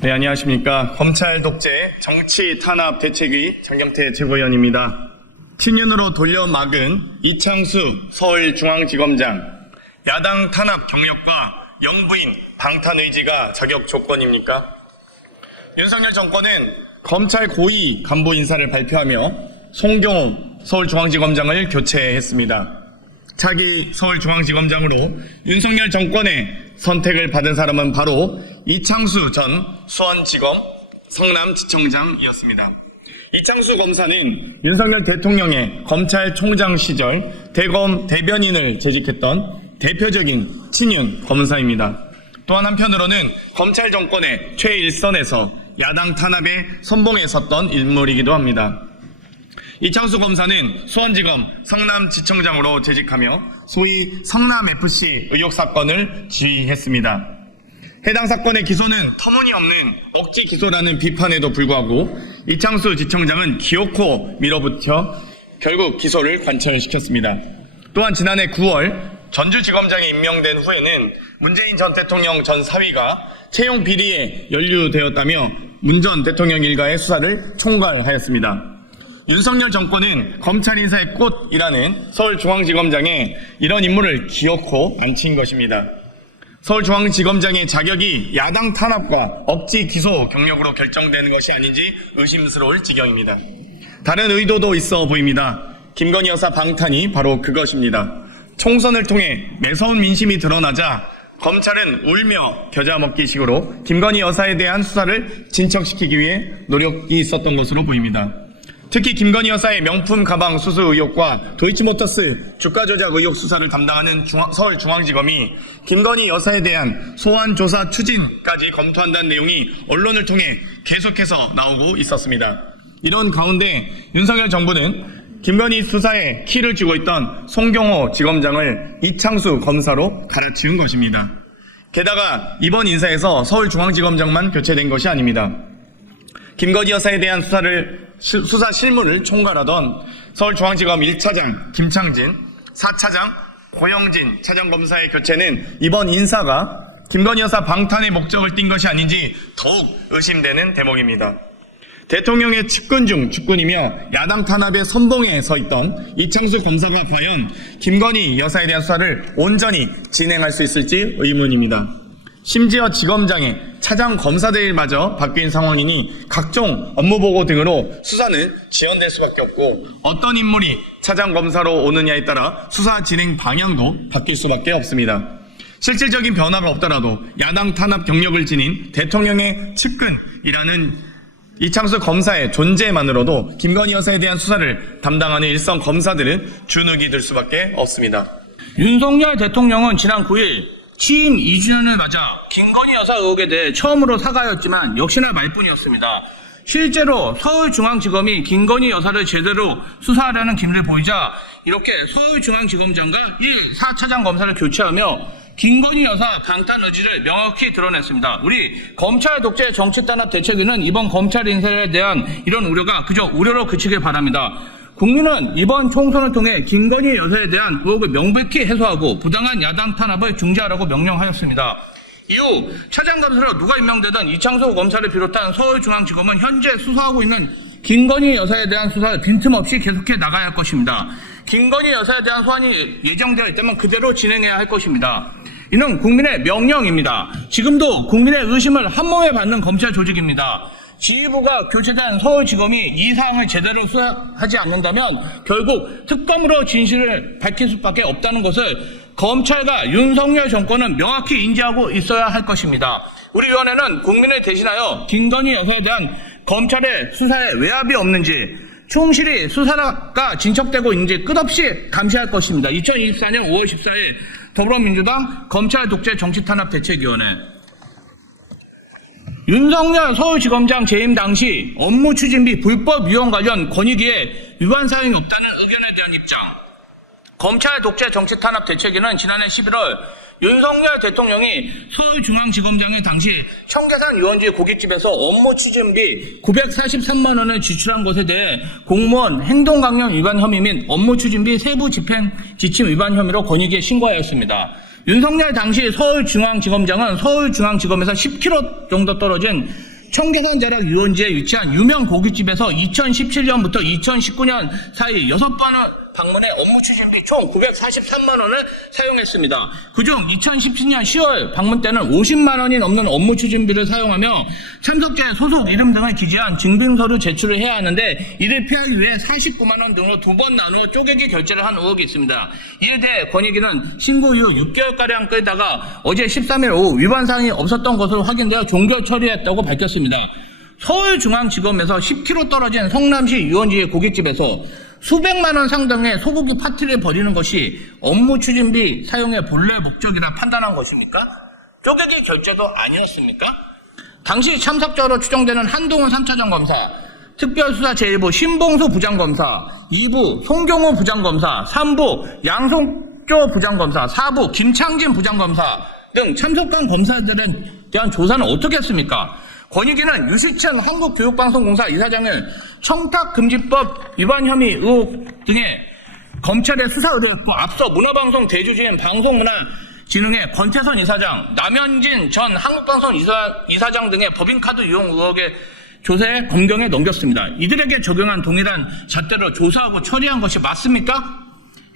네, 안녕하십니까. 검찰 독재 정치 탄압 대책위 장경태 최고위원입니다. 친윤으로 돌려막은 이창수 서울중앙지검장, 야당 탄압 경력과 영부인 방탄 의지가 자격 조건입니까? 윤석열 정권은 검찰 고위 간부 인사를 발표하며 송경호 서울중앙지검장을 교체했습니다. 차기 서울중앙지검장으로 윤석열 정권의 선택을 받은 사람은 바로 이창수 전 수원지검 성남지청장이었습니다. 이창수 검사는 윤석열 대통령의 검찰총장 시절 대검 대변인을 재직했던 대표적인 친윤 검사입니다. 또한 한편으로는 검찰 정권의 최일선에서 야당 탄압에 선봉에 섰던 인물이기도 합니다. 이창수 검사는 수원지검 성남지청장으로 재직하며 소위 성남FC 의혹 사건을 지휘했습니다. 해당 사건의 기소는 터무니없는 억지 기소라는 비판에도 불구하고 이창수 지청장은 기어코 밀어붙여 결국 기소를 관철시켰습니다. 또한 지난해 9월 전주지검장에 임명된 후에는 문재인 전 대통령 전 사위가 채용 비리에 연루되었다며 문 전 대통령 일가의 수사를 총괄하였습니다. 윤석열 정권은 검찰 인사의 꽃이라는 서울중앙지검장에 이런 인물을 기어코 앉힌 것입니다. 서울중앙지검장의 자격이 야당 탄압과 억지 기소 경력으로 결정되는 것이 아닌지 의심스러울 지경입니다. 다른 의도도 있어 보입니다. 김건희 여사 방탄이 바로 그것입니다. 총선을 통해 매서운 민심이 드러나자 검찰은 울며 겨자 먹기식으로 김건희 여사에 대한 수사를 진척시키기 위해 노력이 있었던 것으로 보입니다. 특히 김건희 여사의 명품 가방 수수 의혹과 도이치모터스 주가 조작 의혹 수사를 담당하는 서울중앙지검이 김건희 여사에 대한 소환 조사 추진까지 검토한다는 내용이 언론을 통해 계속해서 나오고 있었습니다. 이런 가운데 윤석열 정부는 김건희 수사에 키를 쥐고 있던 송경호 지검장을 이창수 검사로 갈아치운 것입니다. 게다가 이번 인사에서 서울중앙지검장만 교체된 것이 아닙니다. 김건희 여사에 대한 수사 실무를 총괄하던 서울중앙지검 1차장 김창진, 4차장 고영진 차장검사의 교체는 이번 인사가 김건희 여사 방탄의 목적을 띈 것이 아닌지 더욱 의심되는 대목입니다. 대통령의 측근 중 측근이며 야당 탄압의 선봉에 서 있던 이창수 검사가 과연 김건희 여사에 대한 수사를 온전히 진행할 수 있을지 의문입니다. 심지어 지검장의 차장 검사들마저 바뀐 상황이니 각종 업무보고 등으로 수사는 지연될 수밖에 없고 어떤 인물이 차장 검사로 오느냐에 따라 수사 진행 방향도 바뀔 수밖에 없습니다. 실질적인 변화가 없더라도 야당 탄압 경력을 지닌 대통령의 측근이라는 이창수 검사의 존재만으로도 김건희 여사에 대한 수사를 담당하는 일선 검사들은 주눅이 들 수밖에 없습니다. 윤석열 대통령은 지난 9일 취임 2주년을 맞아 김건희 여사 의혹에 대해 처음으로 사과하였지만 역시나 말뿐이었습니다. 실제로 서울중앙지검이 김건희 여사를 제대로 수사하려는 기미를 보이자 이렇게 서울중앙지검장과 4차장 검사를 교체하며 김건희 여사 방탄 의지를 명확히 드러냈습니다. 우리 검찰 독재 정치 탄압 대책위는 이번 검찰 인사에 대한 이런 우려가 그저 우려로 그치길 바랍니다. 국민은 이번 총선을 통해 김건희 여사에 대한 의혹을 명백히 해소하고 부당한 야당 탄압을 중지하라고 명령하였습니다. 이후 차장검사로 누가 임명되든 이창수 검사를 비롯한 서울중앙지검은 현재 수사하고 있는 김건희 여사에 대한 수사를 빈틈없이 계속해 나가야 할 것입니다. 김건희 여사에 대한 소환이 예정되어 있다면 그대로 진행해야 할 것입니다. 이는 국민의 명령입니다. 지금도 국민의 의심을 한몸에 받는 검찰 조직입니다. 지휘부가 교체된 서울지검이 이 사항을 제대로 수사하지 않는다면 결국 특검으로 진실을 밝힐 수밖에 없다는 것을 검찰과 윤석열 정권은 명확히 인지하고 있어야 할 것입니다. 우리 위원회는 국민을 대신하여 김건희 여사에 대한 검찰의 수사에 외압이 없는지 충실히 수사가 진척되고 있는지 끝없이 감시할 것입니다. 2024년 5월 14일 더불어민주당 검찰 독재 정치탄압 대책위원회. 윤석열 서울지검장 재임 당시 업무 추진비 불법 유용 관련 권익위에 위반 사항이 없다는 의견에 대한 입장. 검찰 독재 정치 탄압 대책위는 지난해 11월 윤석열 대통령이 서울중앙지검장의 당시 청계산 유원지 고깃집에서 업무 추진비 943만 원을 지출한 것에 대해 공무원 행동강령 위반 혐의 및 업무 추진비 세부 집행 지침 위반 혐의로 권익위에 신고하였습니다. 윤석열 당시 서울중앙지검장은 서울중앙지검에서 10km 정도 떨어진 청계산자락 유원지에 위치한 유명 고깃집에서 2017년부터 2019년 사이 6번을 방문해 업무 추진비 총 943만 원을 사용했습니다. 그중 2017년 10월 방문 때는 50만 원이 넘는 업무 추진비를 사용하며 참석자의 소속 이름 등을 기재한 증빙서를 제출을 해야 하는데 이를 피하기 위해 49만 원 등으로 2번 나누어 쪼개기 결제를 한 의혹이 있습니다. 이에 대해 권익위는 신고 이후 6개월가량 끌다가 어제 13일 오후 위반 사항이 없었던 것으로 확인되어 종결 처리했다고 밝혔습니다. 서울중앙지검에서 10km 떨어진 성남시 유원지의 고깃집에서 수백만 원 상당의 소고기 파티를 벌이는 것이 업무 추진비 사용의 본래 목적이라 판단한 것입니까? 쪼개기 결제도 아니었습니까? 당시 참석자로 추정되는 한동훈 3차장 검사, 특별수사 제1부 신봉수 부장검사, 2부 송경호 부장검사, 3부 양송조 부장검사, 4부 김창진 부장검사 등 참석한 검사들에 대한 조사는 어떻게 했습니까? 권익위는 유시천 한국교육방송공사 이사장을 청탁금지법 위반 혐의 의혹 등의 검찰의 수사 의뢰였고 앞서 문화방송 대주주인 방송문화진흥회 권태선 이사장, 남현진 전 한국방송 이사장 등의 법인카드 이용 의혹의 조사에 검경에 넘겼습니다. 이들에게 적용한 동일한 잣대로 조사하고 처리한 것이 맞습니까?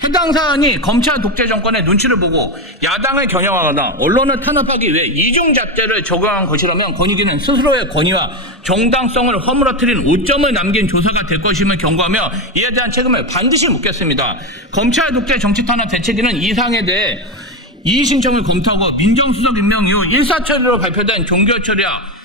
해당 사안이 검찰 독재 정권의 눈치를 보고 야당을 겨냥하거나 언론을 탄압하기 위해 이중잣대를 적용한 것이라면 권익위는 스스로의 권위와 정당성을 허물어뜨린 오점을 남긴 조사가 될 것임을 경고하며 이에 대한 책임을 반드시 묻겠습니다. 검찰 독재 정치 탄압 대책위는 이 사항에 대해 이의 신청을 검토하고 민정수석 임명 이후 일사처리로 발표된 종결 처리와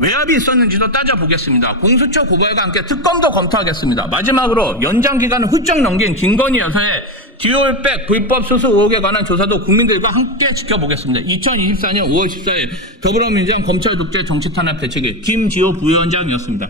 외압이 있었는지도 따져보겠습니다. 공수처 고발과 함께 특검도 검토하겠습니다. 마지막으로 연장 기간을 훌쩍 넘긴 김건희 여사의 듀얼백 불법 수수 의혹에 관한 조사도 국민들과 함께 지켜보겠습니다. 2024년 5월 14일 더불어민주당 검찰 독재 정치 탄압 대책위 김지호 부위원장이었습니다.